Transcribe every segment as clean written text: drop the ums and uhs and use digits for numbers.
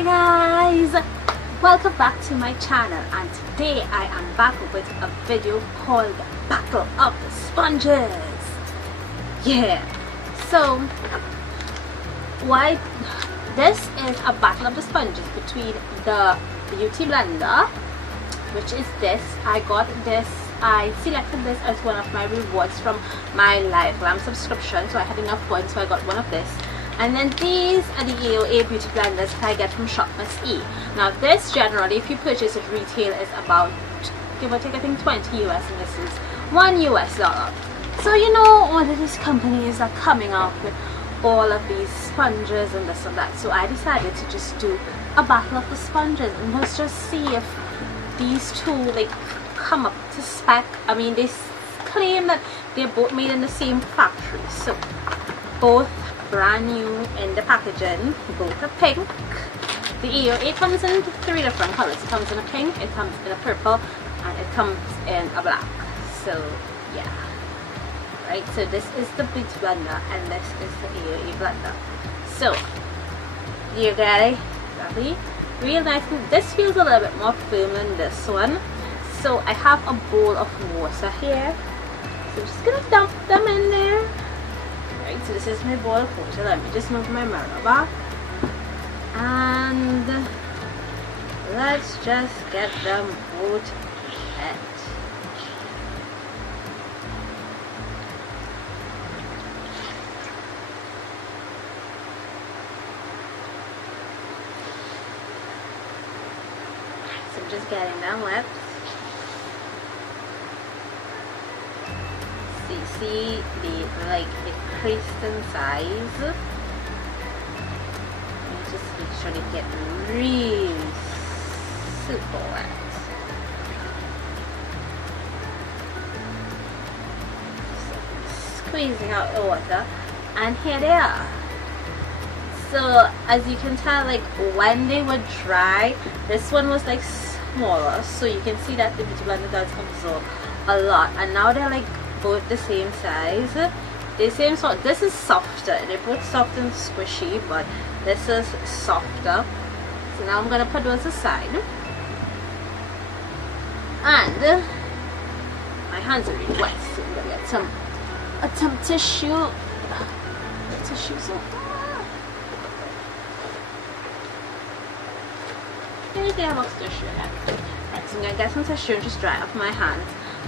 Hi guys, welcome back to my channel, and today I am back with a video called Battle of the Sponges. Yeah, so why this is a battle of the sponges between the beauty blender, which is this. I selected this as one of my rewards from my lifelong subscription, so I had enough points, so I got one of this. And then these are the AOA beauty blenders that I get from Shop Miss E. Now this generally, if you purchase it retail, is about, give or take, I think 20 US, and this is $1 US. So you know, all of these companies are coming out with all of these sponges and this and that. So I decided to just do a battle of the sponges, and let's just see if these two like come up to spec. I mean, they claim that they're both made in the same factory, so both brand new in the packaging, both are pink. The AOA comes in 3 different colors. It comes in a pink, it comes in a purple, and it comes in a black. So yeah, right, so this is the beauty blender and this is the AOA blender. So you get it, lovely, real nice. This feels a little bit more firm than this one. So I have a bowl of water here, so I'm just gonna dump them in there. Right, so this is my bowl of water. Let me just move my mirror back, and let's just get them both wet. So I'm just getting them wet. See the increased in size. And just make sure they get really super wet. So squeezing out the water, and here they are. So as you can tell, like when they were dry, this one was like smaller, so you can see that the beauty blender does absorb a lot, and now they're like both the same size, the same sort. This is softer, they're both soft and squishy, but this is softer. So now I'm gonna put those aside, and my hands are really wet, so I'm gonna get some tissue. So here's the box tissue again. Right, so I'm gonna get some tissue and just dry off my hands.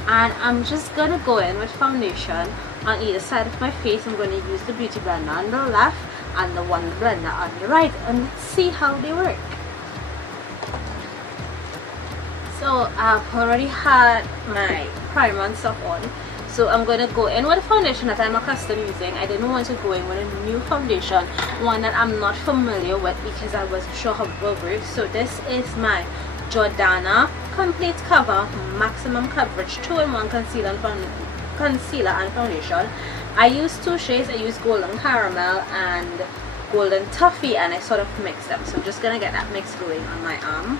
And I'm just gonna go in with foundation on either side of my face. I'm gonna use the beauty blender on the left and the one blender on the right, and let's see how they work. So I've already had my primer and stuff on, so I'm gonna go in with a foundation that I'm accustomed using. I didn't want to go in with a new foundation, one that I'm not familiar with, because I wasn't sure how it will work. So this is my Jordana Complete Cover Maximum Coverage 2-in-1 concealer and foundation. I use 2 shades. I use Golden Caramel and Golden Toffee, and I sort of mix them. So I'm just gonna get that mix going on my arm,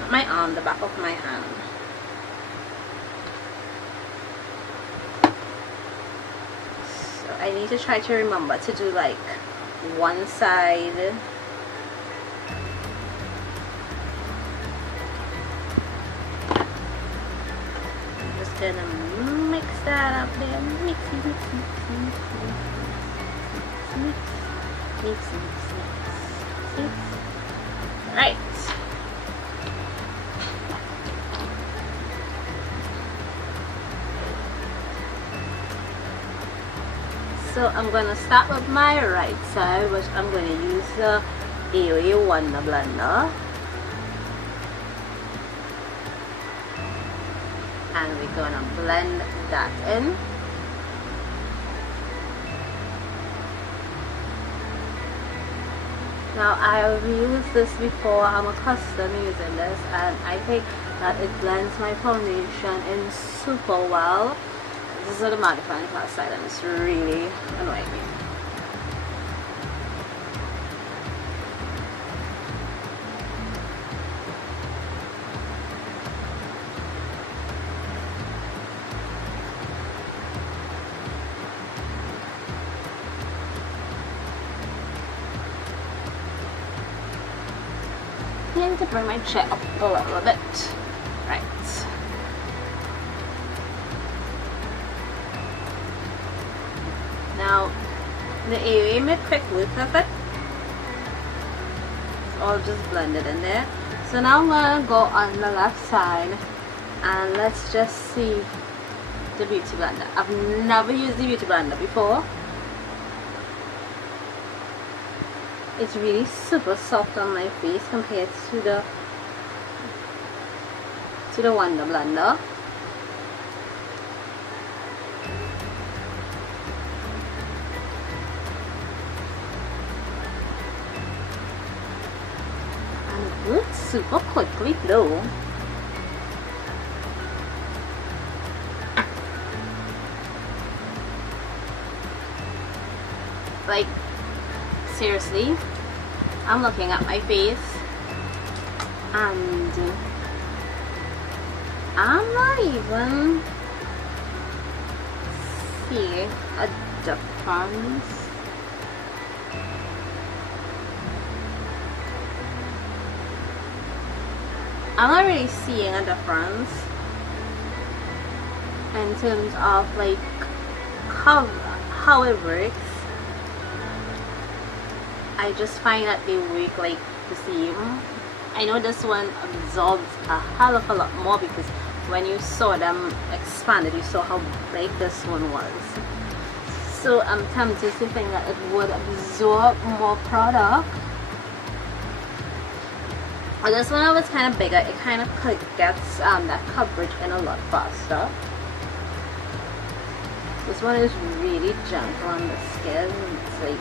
not my arm, the back of my hand. So I need to try to remember to do like one side. Gonna mix that up there. Mix. Right. So I'm gonna start with my right side, which I'm gonna use the AOA Wonder blender. And we're gonna blend that in. Now I've used this before, I'm accustomed using this, and I think that it blends my foundation in super well. This is the magnifying glass side, and it's really annoying me. forgetting to bring my chair up a little bit. Right. Now, the AOA made quick work of it. It's all just blended in there. So now I'm gonna go on the left side and let's just see the beauty blender. I've never used the beauty blender before. It's really super soft on my face compared to the Wonder Blender. And it works super quickly though. Like, seriously, I'm looking at my face and I'm not even seeing a difference. I'm not really seeing a difference in terms of like how it works. I just find that they work like the same. I know this one absorbs a hell of a lot more because when you saw them expanded, you saw how big this one was. So I'm tempted to think that it would absorb more product. But this one was kind of bigger. It kind of gets that coverage in a lot faster. This one is really gentle on the skin. It's like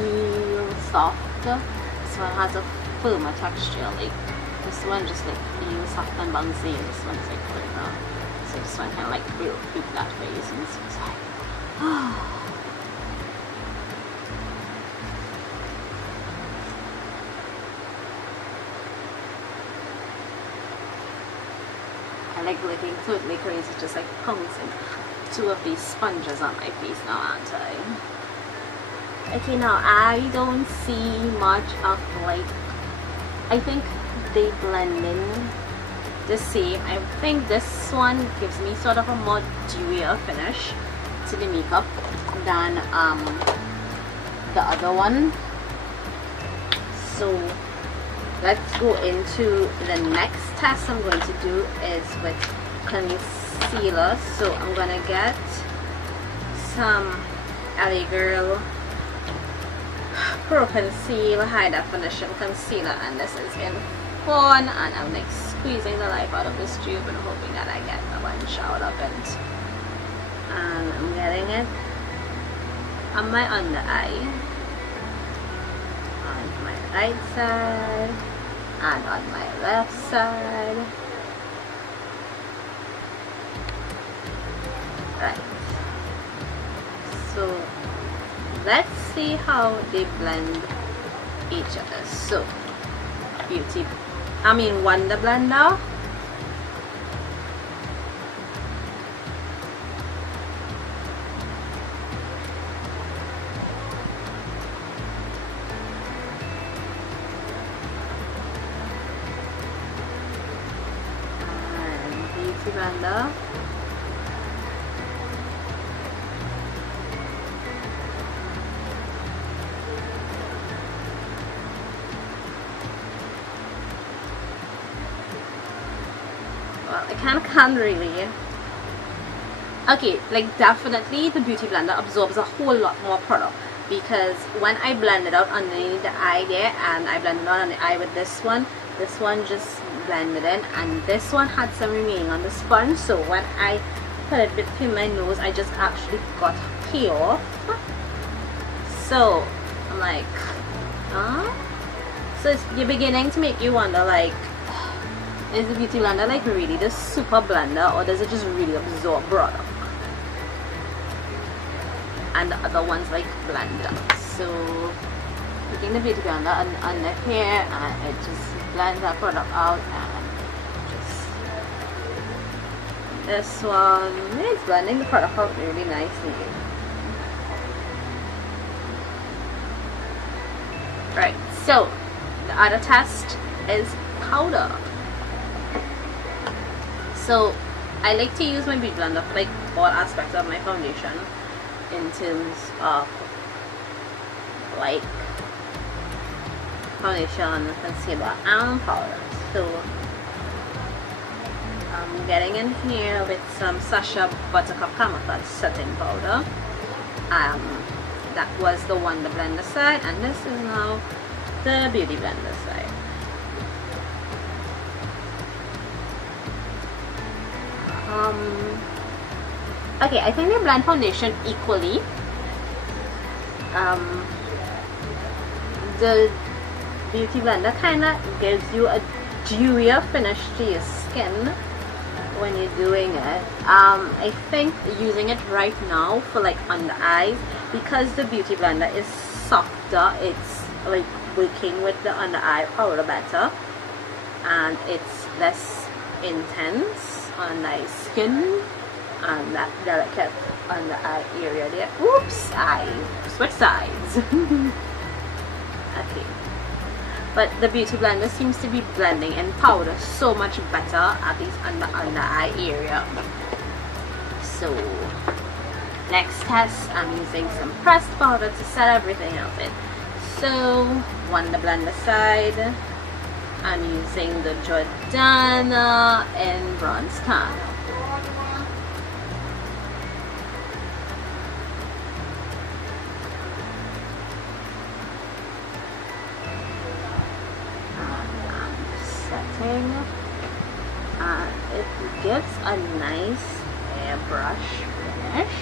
real soft. This one has a firmer texture. Like this one just like real soft and bouncy. This one's like firmer. So this one kind of like real big that face, and this one's like I like looking totally crazy, just like pouncing two of these sponges on my face now, aren't I? Okay, now I don't see much of like, I think they blend in the same. I think this one gives me sort of a more dewier finish to the makeup than the other one. So let's go into the next test I'm going to do is with concealer. So I'm gonna get some LA Girl Pro Conceal High Definition Concealer, and this is in Fawn, and I'm like squeezing the life out of this tube and hoping that I get a bunch out of it. And I'm getting it on my under eye, on my right side, and on my left side. Right. So let's see how they blend each other. So Wonder Blender. And Beauty Blender. I can't really. Okay, like definitely the Beauty Blender absorbs a whole lot more product, because when I blend it out underneath the eye there, and I blended it out on the eye with this one just blended in, and this one had some remaining on the sponge, so when I put it between my nose, I just actually got payoff. So I'm like, so you're beginning to make you wonder, like, is the Beauty Blender like really the super blender, or does it just really absorb product? And the other one's like blender. So taking the Beauty Blender under here, and it just blends that product out, and just this one is blending the product out really nicely. So the other test is powder. So I like to use my beauty blender for like all aspects of my foundation, in terms of like foundation, concealer, and powder. So I'm getting in here with some Sasha Buttercup Camouflage Setting Powder. That was the Wonder Blender side, and this is now the Beauty Blender side. Okay, I think they blend foundation equally. The Beauty Blender kind of gives you a dewier finish to your skin when you're doing it. I think using it right now for like under eyes, because the Beauty Blender is softer, it's like working with the under eye powder better, and it's less intense on my skin and that delicate under eye area there. Oops, I switched sides. Okay, but the Beauty Blender seems to be blending in powder so much better, at least under eye area. So next test, I'm using some pressed powder to set everything else in. So Wonder Blender side, I'm using the Jordana in Bronze Tan. And it gives a nice airbrush finish,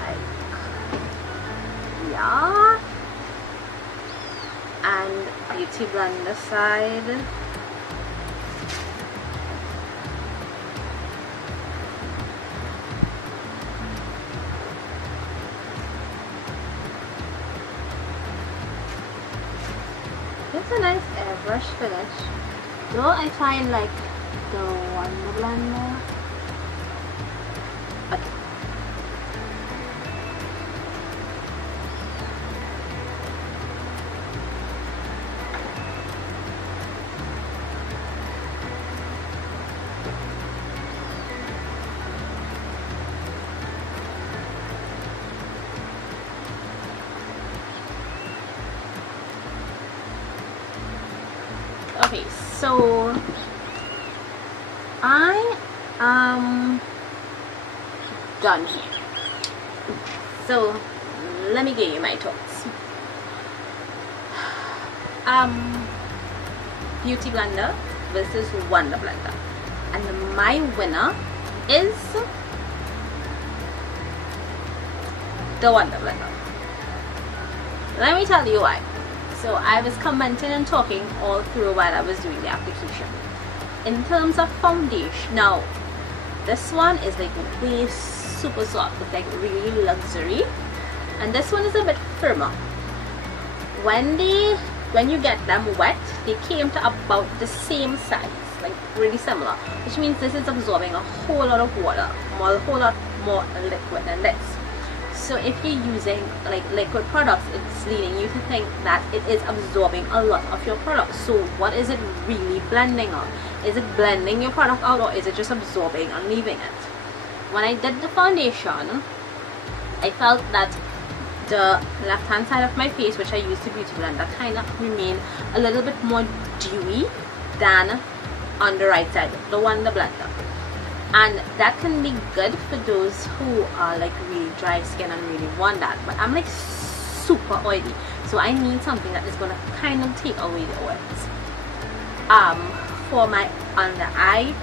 like yeah. And Beauty Blender side, it's a nice airbrush finish, though I find like the Wonder Blender. Okay, so I am done here. So let me give you my thoughts. Beauty Blender versus Wonder Blender, and my winner is the Wonder Blender. Let me tell you why. So I was commenting and talking all through while I was doing the application. In terms of foundation, now this one is like way super soft, it's like really luxury, and this one is a bit firmer. When you get them wet, they came to about the same size, like really similar, which means this is absorbing a whole lot of water, a whole lot more liquid than this. So if you're using like liquid products, it's leading you to think that it is absorbing a lot of your product. So what is it really blending on? Is it blending your product out, or is it just absorbing and leaving it? When I did the foundation, I felt that the left hand side of my face, which I used the Beauty Blender, kind of remained a little bit more dewy than on the right side, the Wonder Blender. And that can be good for those who are like really dry skin and really want that, but I'm like super oily, so I need something that is gonna kind of take away the oils. For my under eye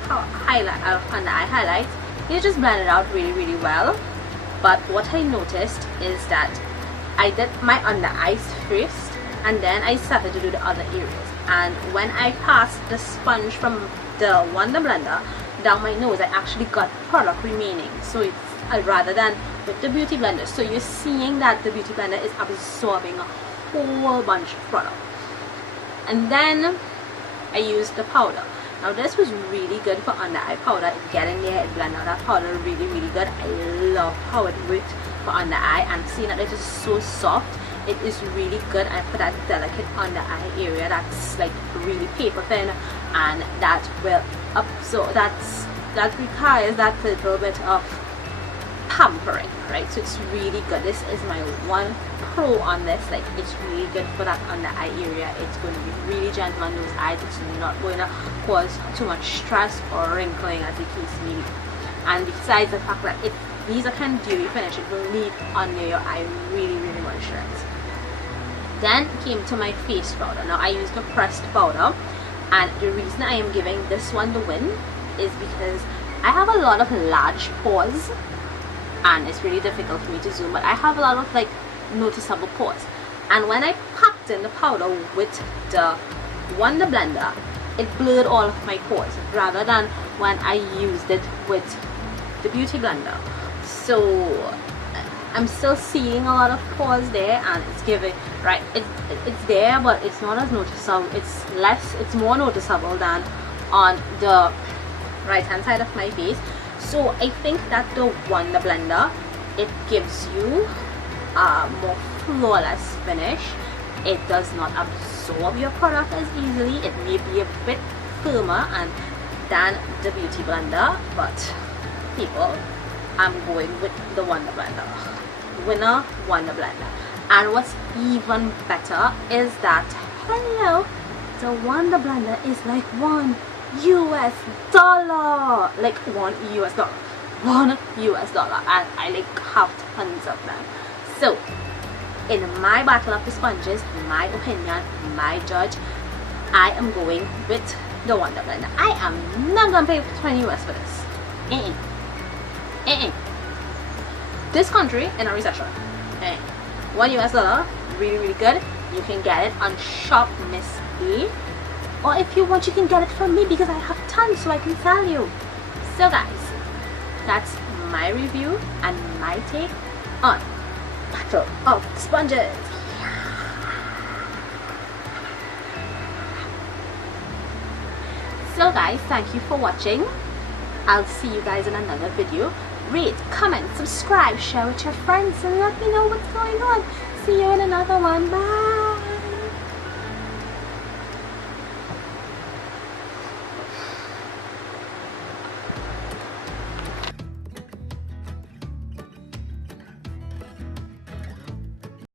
highlights, you just blend it out really well. But what I noticed is that I did my under eyes first, and then I started to do the other areas. And when I passed the sponge from the Wonder Blender down my nose, I actually got product remaining. So it's rather than with the Beauty Blender. So you're seeing that the Beauty Blender is absorbing a whole bunch of product. And then I used the powder. Now this was really good for under eye powder. It get in there, it blend out that powder really good. I love how it worked for under eye, and seeing that it is so soft, It is really good, and for that delicate under eye area that's like really paper thin, and that will absorb, that requires that little bit of pampering, right? So it's really good. This is my one pro on this. Like, it's really good for that under eye area. It's going to be really gentle on those eyes. It's not going to cause too much stress or wrinkling, as the case may be. And besides the fact that these are kind of dewy finish, it will leave under your eye really moisturized. Then came to my face powder. Now I used a pressed powder, and the reason I am giving this one the win is because I have a lot of large pores, and it's really difficult for me to zoom, but I have a lot of like noticeable pores, and when I packed in the powder with the Wonder Blender, it blurred all of my pores rather than when I used it with the Beauty Blender. So I'm still seeing a lot of pores there, and it's giving, right, it's there, but it's not as noticeable. It's more noticeable than on the right hand side of my face. So I think that the Wonder Blender, it gives you a more flawless finish. It does not absorb your product as easily. It may be a bit firmer than the Beauty Blender, but people, I'm going with the Wonder Blender. Winner, Wonder Blender. And what's even better is that, hello, the Wonder Blender is like $1 US, like $1 US, $1 US, and I like have tons of them. So in my battle of the sponges, my opinion, my judge, I am going with the Wonder Blender. I am not gonna pay 20 US for this. This country in a recession. $1 US, really good. You can get it on Shop Miss E, or if you want, you can get it from me because I have tons, so I can sell you. So guys, that's my review and my take on Battle of Sponges. So guys, thank you for watching. I'll see you guys in another video. Rate, comment, subscribe, share with your friends, and let me know what's going on. See you in another one. Bye.